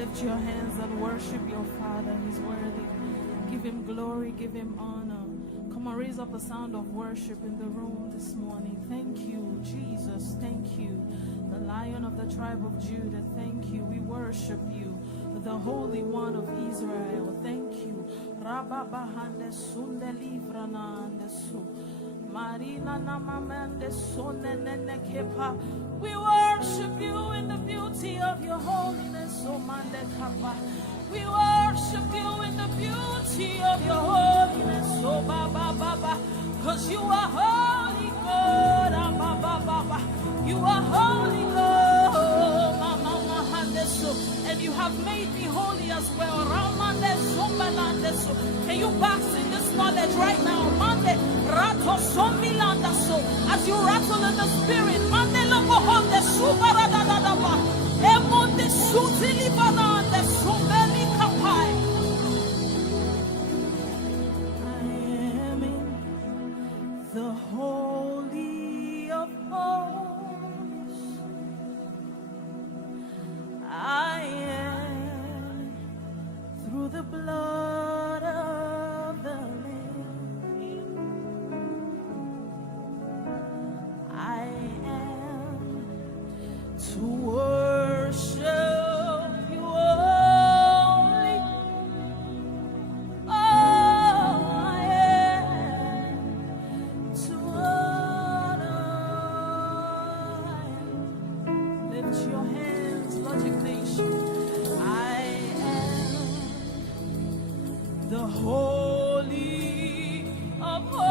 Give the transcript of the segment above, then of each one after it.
Lift your hands and worship your Father. He's worthy. Give him glory, give him honor. Come on, raise up a sound of worship in the room this morning. Thank you, Jesus. Thank you, the Lion of the tribe of Judah. Thank you. We worship you, the Holy One of Israel. Thank you. We worship you in the beauty of your holiness, O Mande Kappa. We worship you in the beauty of your holiness, O Baba Baba. Because you are holy God, Baba Baba. You are holy God, Mama Mahandeso. And you have made me holy as well. Ramandeso Malandeso. Can you bask in this knowledge right now? Mande Rato Somilandaso. As you rattle in the spirit, Mande Lobohonde Subaradadaba. Emonde Sutilibanande Sumbeli Kapai. I am in the Holy of Holies. I am through the blood of the Lamb. I am to worship you only. Oh, I am to honor. Lift your hands, L.O.G.I.C Nation. I am the Holy of Holies.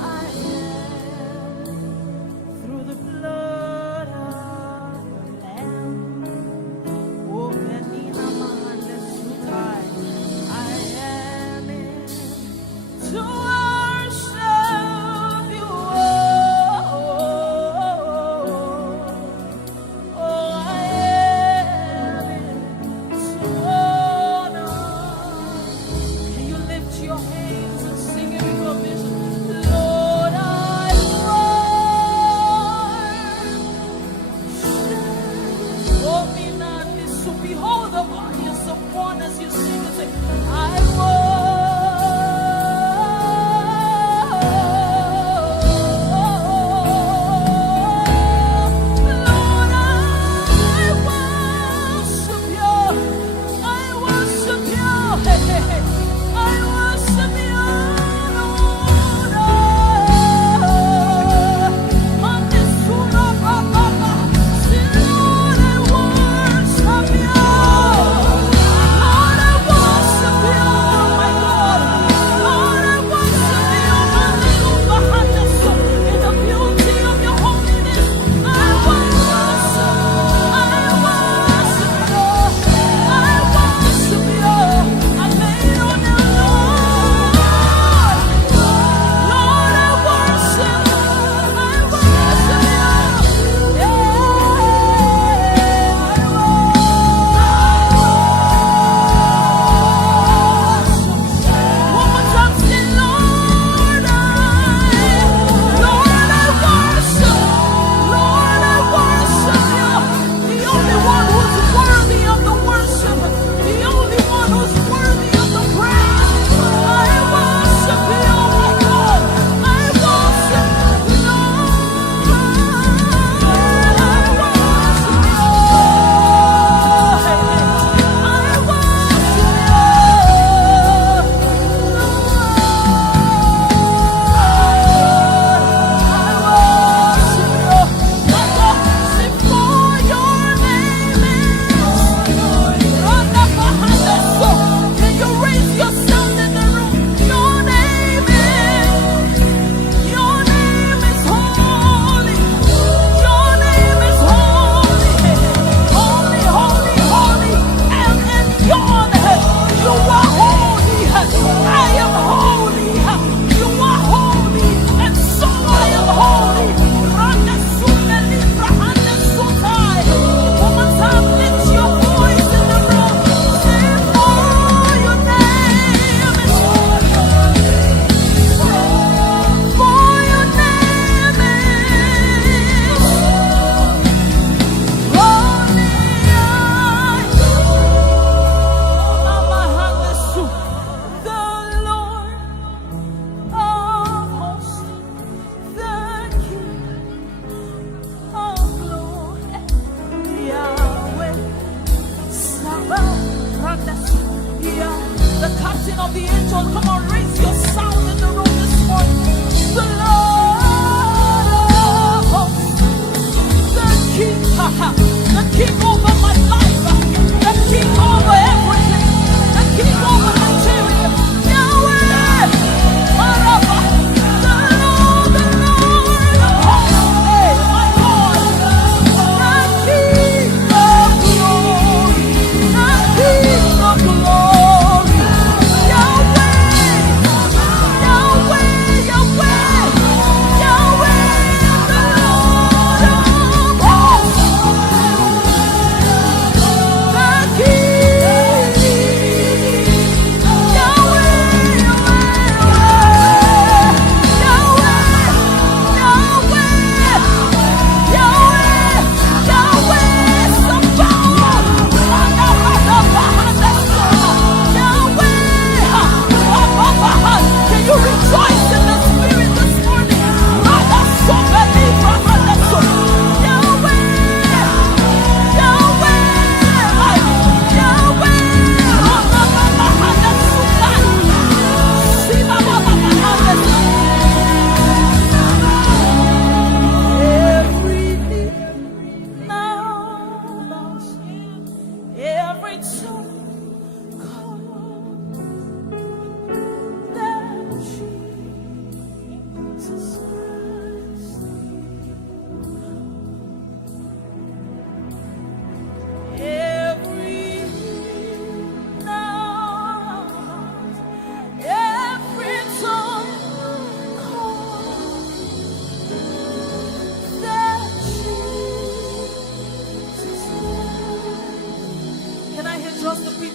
I am through the blood of the Lamb. Oh, Benina Mahande Sutai. I am in to worship you. Oh, I am in to honor. Can you lift your hands and sing in provision? Lord, I worship. Oh, Minandi, so behold the audience of one as you sing and say, I worship you. I worship you. I worship you, Lord. On this Surah Baba, say, Lord, I worship you. Lord, I worship you.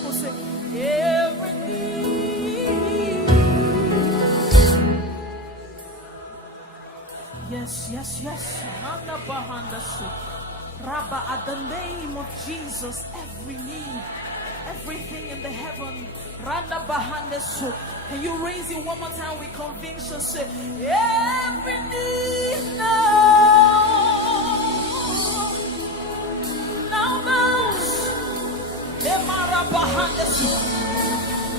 people say, every knee. Yes, yes, yes. Rabba, at the name of Jesus, every knee, everything in the heaven, Randa Bahandesu. Can you raise it one more time with conviction? Say, every knee now bows. Emara Bahandesu.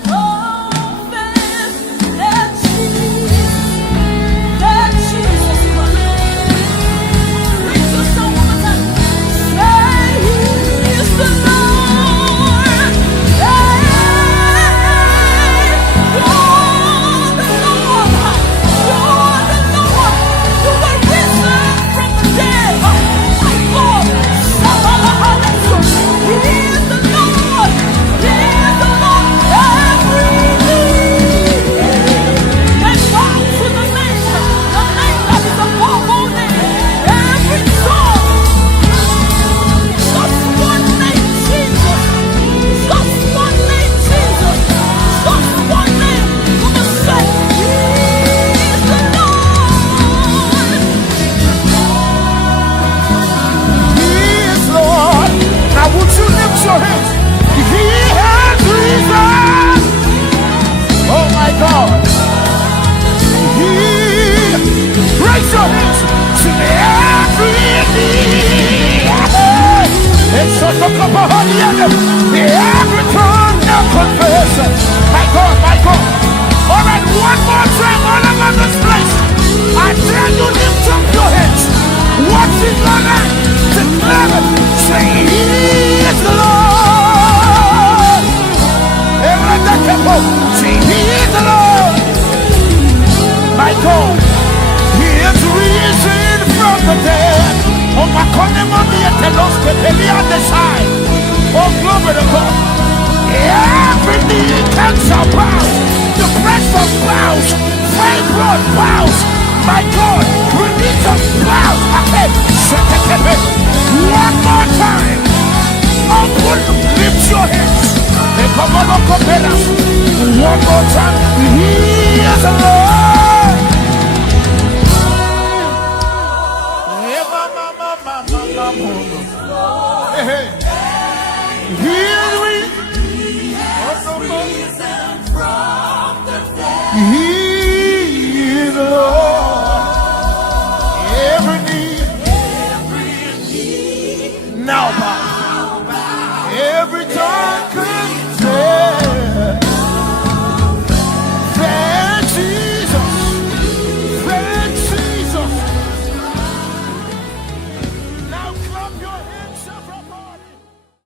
Oh, let Jesus Christ. Raise your song one more time. Say, He is the Lord. Oh, glory to God. Every knee can bow. The breast of bows. Fibroid bows. My God, religion bows. Okay, one more time. Open, lift your hands. One more time. He is the Lord. Hey. Hear me. He is the Lord. Every knee now bow.